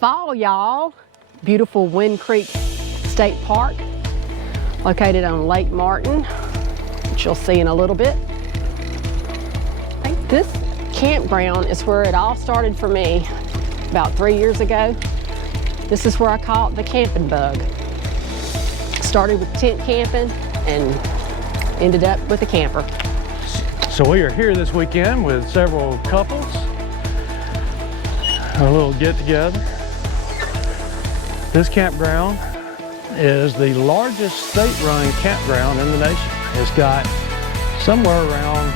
fall, y'all. Beautiful Wind Creek State Park, located on Lake Martin, which you'll see in a little bit. This campground is where it all started for me about 3 years ago. This is where I caught the camping bug. Started with tent camping and ended up with a camper. So we are here this weekend with several couples. A little get together. This campground is the largest state-run campground in the nation. It's got somewhere around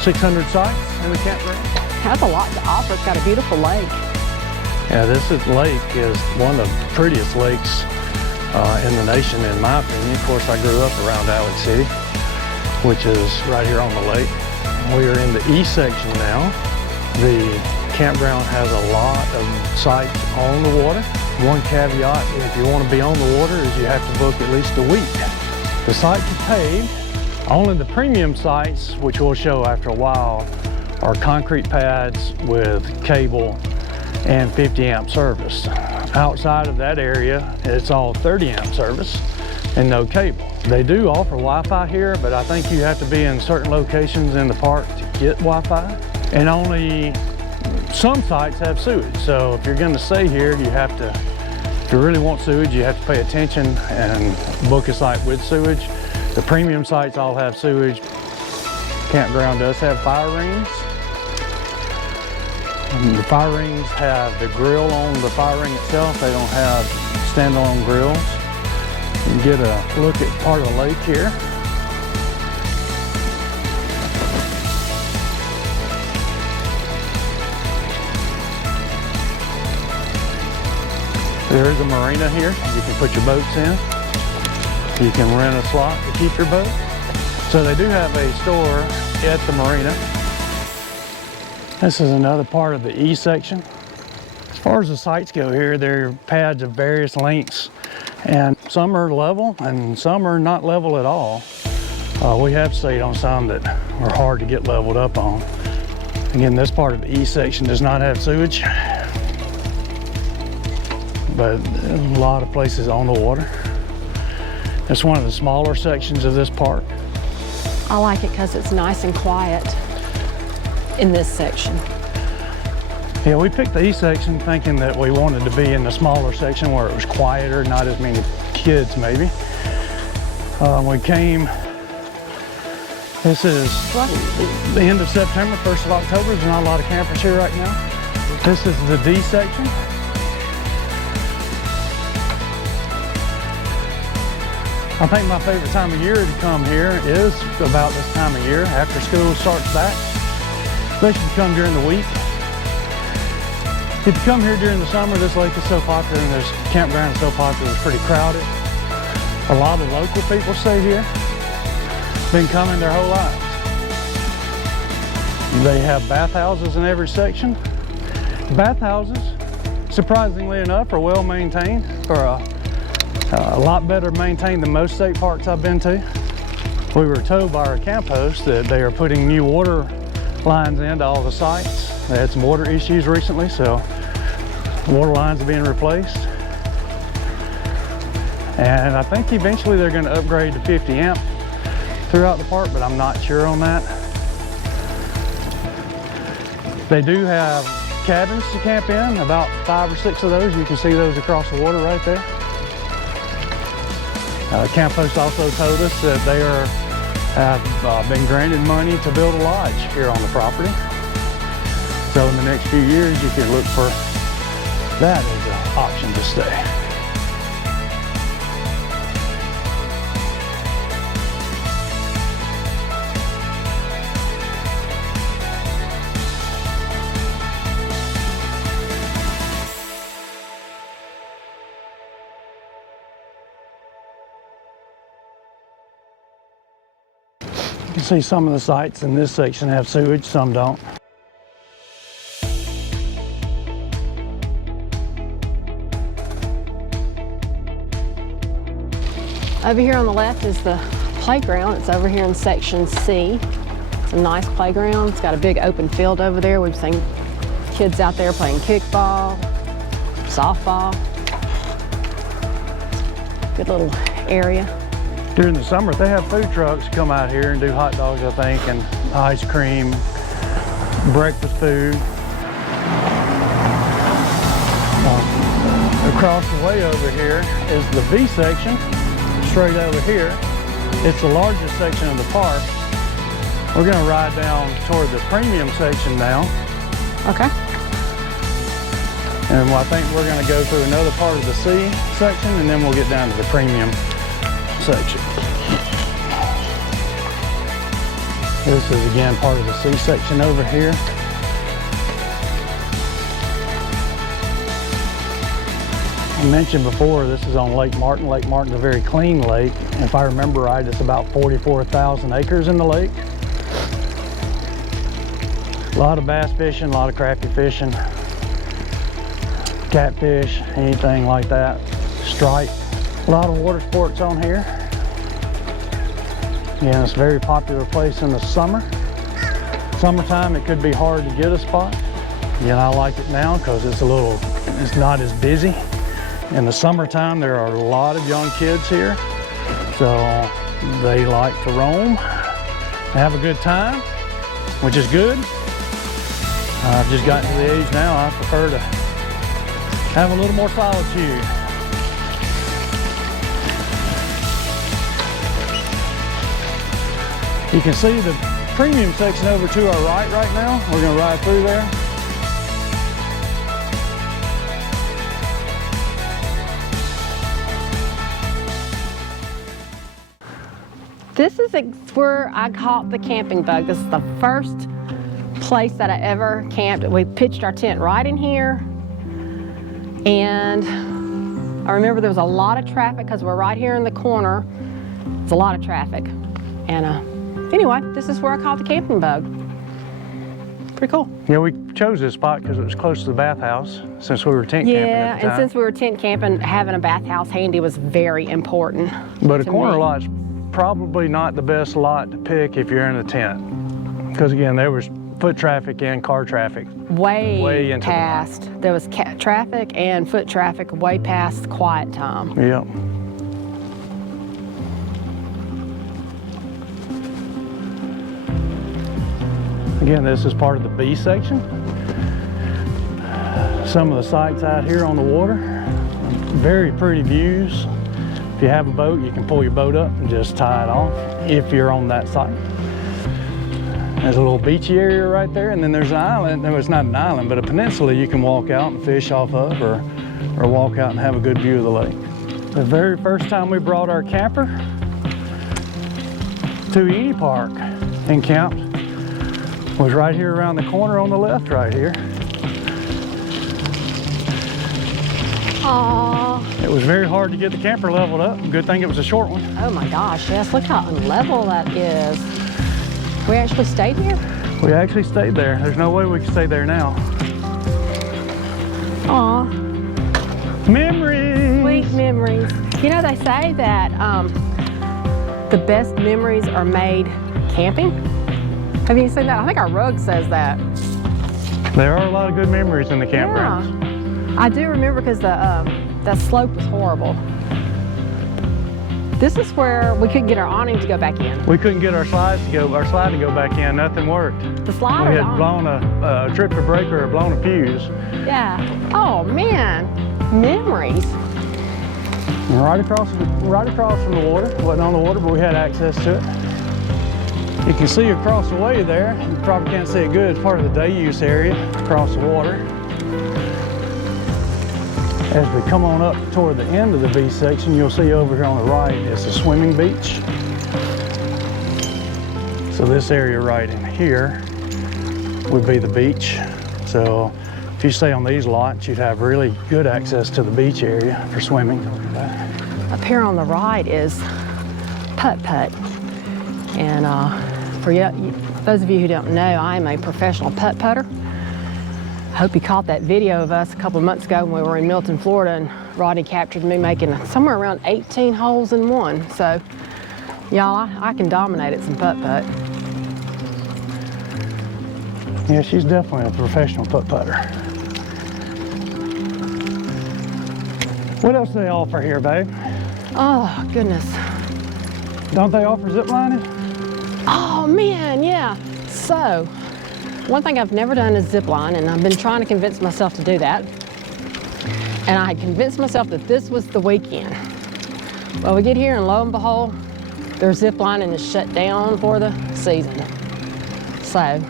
600 sites in the campground. It has a lot to offer. It's got a beautiful lake. Yeah, lake is one of the prettiest lakes in the nation, in my opinion. Of course, I grew up around Alex City, which is right here on the lake. We are in the east section now. The campground has a lot of sites on the water. One caveat, if you want to be on the water, is you have to book at least a week. The sites are paved. Only the premium sites, which we'll show after a while, are concrete pads with cable and 50 amp service. Outside of that area, it's all 30 amp service and no cable. They do offer Wi-Fi here, but I think you have to be in certain locations in the park to get Wi-Fi. And only some sites have sewage. So if you're gonna stay here, you have to, if you really want sewage, you have to pay attention and book a site with sewage. The premium sites all have sewage. Campground does have fire rings. The fire rings have the grill on the fire ring itself. They don't have standalone grills. You can get a look at part of the lake here. There is a marina here. You can put your boats in. You can rent a slot to keep your boat. So they do have a store at the marina. This is another part of the east section. As far as the sites go here, there are pads of various lengths, and some are level and some are not level at all. We have stayed on some that are hard to get leveled up on. Again, this part of the east section does not have sewage, but a lot of places on the water. It's one of the smaller sections of this park. I like it because it's nice and quiet in this section. Yeah, we picked the east section thinking that we wanted to be in the smaller section where it was quieter, not as many kids maybe. We came, this is the end of September, 1st of October. There's not a lot of campers here right now. This is the D section. I think my favorite time of year to come here is about this time of year, after school starts back, especially if you come during the week. If you come here during the summer, this lake is so popular and this campground is so popular, it's pretty crowded. A lot of local people stay here, been coming their whole lives. They have bathhouses in every section. Bathhouses, surprisingly enough, are well maintained, or a lot better maintained than most state parks I've been to. We were told by our camp host that they are putting new water lines into all the sites. They had some water issues recently, so water lines are being replaced. And I think eventually they're going to upgrade to 50 amp throughout the park, but I'm not sure on that. They do have cabins to camp in, about 5 or 6 of those. You can see those across the water right there. Camp host also told us that they have been granted money to build a lodge here on the property. So in the next few years, you can look for that as an option to stay. You can see some of the sites in this section have sewage, some don't. Over here on the left is the playground. It's over here in section C. It's a nice playground. It's got a big open field over there. We've seen kids out there playing kickball, softball. Good little area. During the summer, they have food trucks come out here and do hot dogs, I think, and ice cream, breakfast food. Across the way over here is the V section, straight over here. It's the largest section of the park. We're gonna ride down toward the premium section now. Okay. And I think we're gonna go through another part of the C section, and then we'll get down to the premium section. This is again part of the C section over here. I mentioned before, this is on Lake Martin. Lake Martin's a very clean lake. If I remember right, it's about 44,000 acres in the lake. A lot of bass fishing, a lot of crappie fishing, catfish, anything like that. Stripe. A lot of water sports on here. Yeah, it's a very popular place in the summer. Summertime, it could be hard to get a spot. Yeah, I like it now because it's not as busy. In the summertime, there are a lot of young kids here, so they like to roam, have a good time, which is good. I've just gotten to the age now, I prefer to have a little more solitude. You can see the premium section over to our right now. We're going to ride through there. This is where I caught the camping bug. This is the first place that I ever camped. We pitched our tent right in here. And I remember there was a lot of traffic because we're right here in the corner. It's a lot of traffic. And anyway, this is where I caught the camping bug. Pretty cool. Yeah, we chose this spot because it was close to the bathhouse since we were tent camping at the time. Yeah, and since we were tent camping, having a bathhouse handy was very important. But a corner lot's probably not the best lot to pick if you're in a tent. Because again, there was foot traffic and car traffic. Way into past. There was traffic and foot traffic way past quiet time. Yep. Again, this is part of the B section. Some of the sights out here on the water. Very pretty views. If you have a boat, you can pull your boat up and just tie it off if you're on that site. There's a little beachy area right there, and then there's an island. No, it's not an island, but a peninsula you can walk out and fish off of, or walk out and have a good view of the lake. The very first time we brought our camper to Edie Park and camped was right here around the corner on the left right here. Aww. It was very hard to get the camper leveled up. Good thing it was a short one. Oh my gosh, yes, look how unlevel that is. We actually stayed here? We actually stayed there. There's no way we can stay there now. Aw. Memories! Sweet memories. You know, they say that the best memories are made camping. Have you seen that? I think our rug says that. There are a lot of good memories in the campgrounds. Yeah. I do remember because that slope was horrible. This is where we couldn't get our awning to go back in. We couldn't get our slide to go back in. Nothing worked. The slide. We had blown a tripped a breaker or blown a fuse. Yeah. Oh man, memories. And right across from the water. Wasn't on the water, but we had access to it. You can see across the way there. You probably can't see it good. It's part of the day use area across the water. As we come on up toward the end of the V section, you'll see over here on the right is the swimming beach. So this area right in here would be the beach. So if you stay on these lots, you'd have really good access to the beach area for swimming. Up here on the right is putt-putt. And for those of you who don't know, I am a professional putt-putter. I hope you caught that video of us a couple of months ago when we were in Milton, Florida, and Rodney captured me making somewhere around 18 holes in one. So, y'all, I can dominate at some putt-putt. Yeah, she's definitely a professional putt-putter. What else do they offer here, babe? Oh, goodness. Don't they offer zip lining? Oh, man, yeah. So, one thing I've never done is zip line, and I've been trying to convince myself to do that. And I had convinced myself that this was the weekend. Well, we get here, and lo and behold, their zip lining is shut down for the season. So,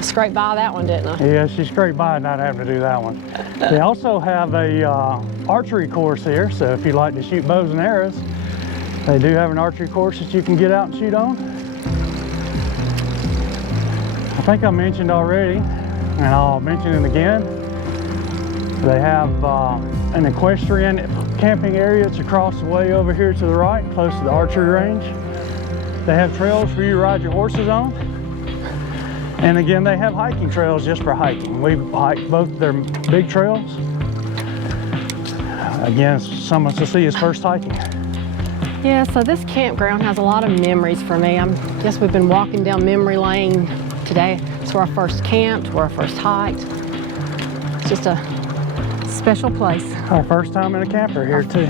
scraped by that one, didn't I? Yeah, she scraped by not having to do that one. They also have a archery course here, so if you like to shoot bows and arrows, they do have an archery course that you can get out and shoot on. I think I mentioned already, and I'll mention it again. They have an equestrian camping area. It's across the way over here to the right, close to the archery range. They have trails for you to ride your horses on. And again, they have hiking trails just for hiking. We've hiked both their big trails. Again, someone to see his first hiking. Yeah, so this campground has a lot of memories for me. I guess we've been walking down memory lane today. It's where I first camped, where I first hiked. It's just a special place. Our first time in a camper here too.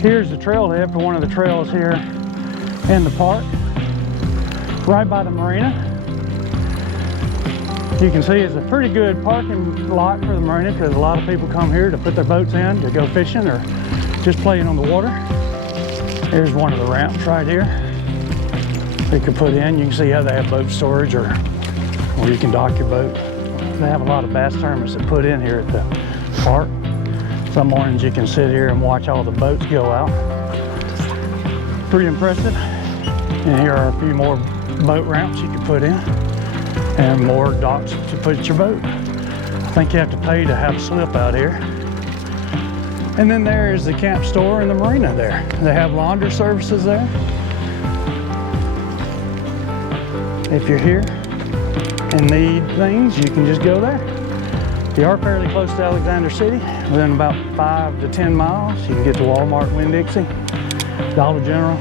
Here's the trailhead for one of the trails here in the park, right by the marina. You can see it's a pretty good parking lot for the marina because a lot of people come here to put their boats in to go fishing or just playing on the water. Here's one of the ramps right here. They could put in. You can see how they have boat storage or where you can dock your boat. They have a lot of bass tournaments that put in here at the park. Some mornings you can sit here and watch all the boats go out. Pretty impressive. And here are a few more boat ramps you can put in and more docks to put your boat. I think you have to pay to have a slip out here. And then there is the camp store and the marina there. They have laundry services there. If you're here and need things, you can just go there. They are fairly close to Alexander City, within about 5 to 10 miles. You can get to Walmart, Winn-Dixie, Dollar General,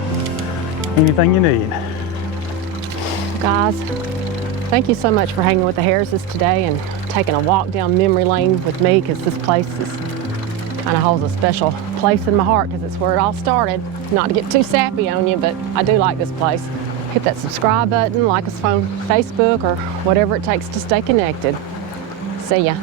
anything you need. Guys, thank you so much for hanging with the Harrises today and taking a walk down memory lane with me, because this place kind of holds a special place in my heart because it's where it all started. Not to get too sappy on you, but I do like this place. Hit that subscribe button, like us on Facebook, or whatever it takes to stay connected. See ya.